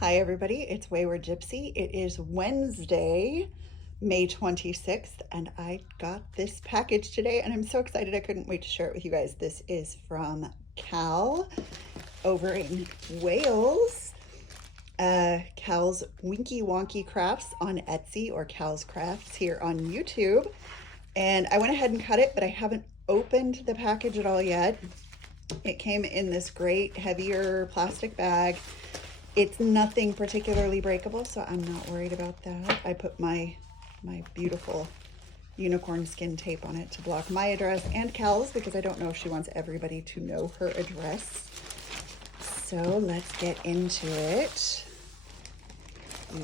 Hi everybody, it's Wayward Gypsy. It is Wednesday, May 26th, and I got this package today and I'm so excited I couldn't wait to share it with you guys. This is from Cal over in Wales. Cal's Winky Wonky Crafts on Etsy, or Cal's Crafts here on YouTube. And I went ahead and cut it, but I haven't opened the package at all yet. It came in this great heavier plastic bag. It's nothing particularly breakable, so I'm not worried about that. I put my beautiful unicorn skin tape on it to block my address and Cal's, because I don't know if she wants everybody to know her address. So let's get into it.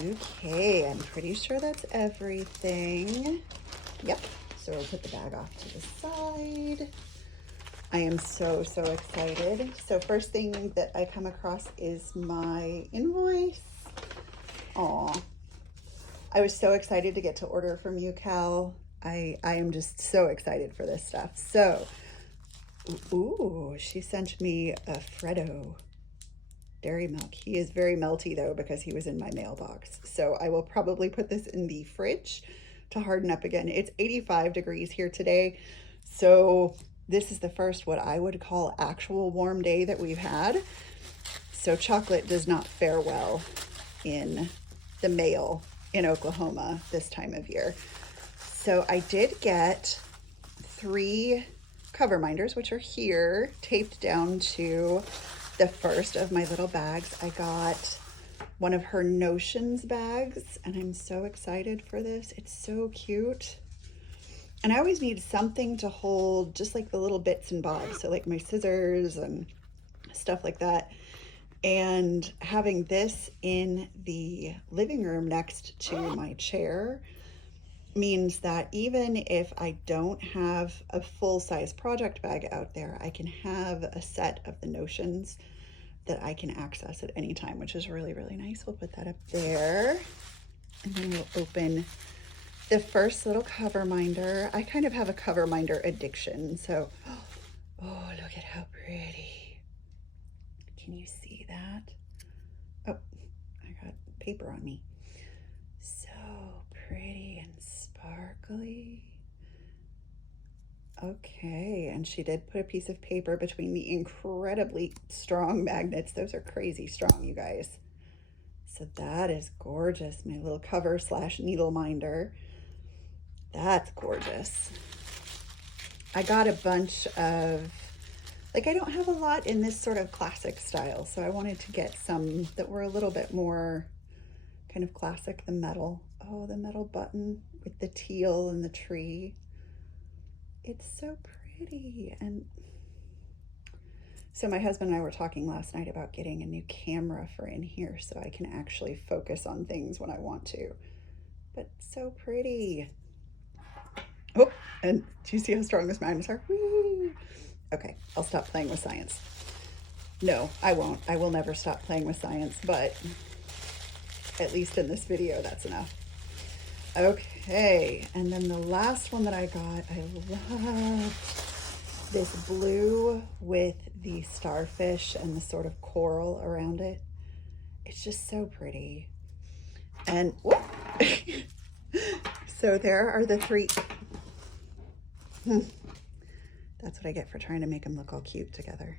Okay, I'm pretty sure that's everything. Yep, so we'll put the bag off to the side. I am so excited. So first thing that I come across is my invoice. Aw, I was so excited to get to order from you, Cal. I am just so excited for this stuff. So, ooh, she sent me a Freddo dairy milk. He is very melty though, because he was in my mailbox. So I will probably put this in the fridge to harden up again. It's 85 degrees here today. So this is the first what I would call actual warm day that we've had. So chocolate does not fare well in the mail in Oklahoma this time of year. So I did get 3 cover minders, which are here, taped down to the first of my little bags. I got one of her Notions bags, and I'm so excited for this. It's so cute. And I always need something to hold just like the little bits and bobs, so like my scissors and stuff like that. And having this in the living room next to my chair means that even if I don't have a full-size project bag out there, I can have a set of the Notions that I can access at any time, which is really nice. We'll put that up there, and then we'll open the first little cover minder. I kind of have a cover minder addiction, so oh, look at how pretty. Can you see that? Oh, I got paper on me. So pretty and sparkly. Okay, and she did put a piece of paper between the incredibly strong magnets. Those are crazy strong, you guys. So that is gorgeous. My little cover / needle minder. That's gorgeous. I got a bunch of, like, I don't have a lot in this sort of classic style, so I wanted to get some that were a little bit more kind of classic. The metal, oh, the metal button with the teal and the tree. It's so pretty. And so my husband and I were talking last night about getting a new camera for in here so I can actually focus on things when I want to. But so pretty. Oh, and do you see how strong those magnets are? Whee! Okay, I'll stop playing with science. No, I won't. I will never stop playing with science, but at least in this video, that's enough. Okay, and then the last one that I got, I love this blue with the starfish and the sort of coral around it. It's just so pretty. And so there are the 3. That's what I get for trying to make them look all cute together.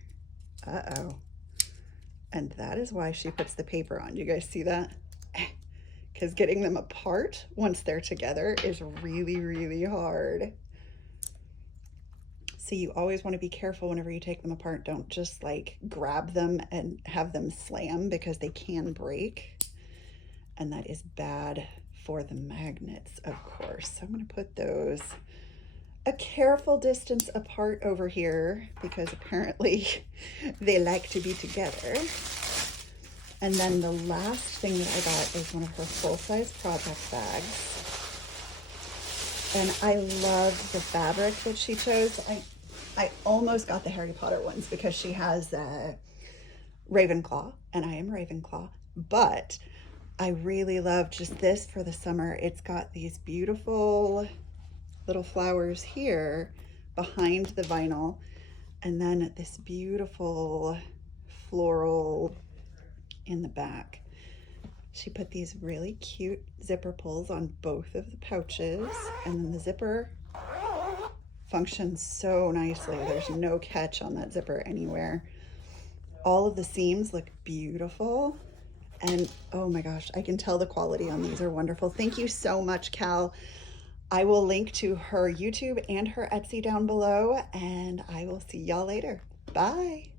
Uh-oh. And that is why she puts the paper on. You guys see that? Because getting them apart once they're together is really hard. So you always want to be careful whenever you take them apart. Don't just like grab them and have them slam, because they can break. And that is bad for the magnets, of course. So I'm going to put those a careful distance apart over here, because apparently they like to be together. And then the last thing that I got is one of her full-size project bags. And I love the fabric that she chose. I almost got the Harry Potter ones because she has Ravenclaw, and I am Ravenclaw. But I really love just this for the summer. It's got these beautiful little flowers here behind the vinyl, and then this beautiful floral in the back. She put these really cute zipper pulls on both of the pouches, and then the zipper functions so nicely. There's no catch on that zipper anywhere. All of the seams look beautiful, and oh my gosh, I can tell the quality on these are wonderful. Thank you so much, Cal. I will link to her YouTube and her Etsy down below, and I will see y'all later. Bye.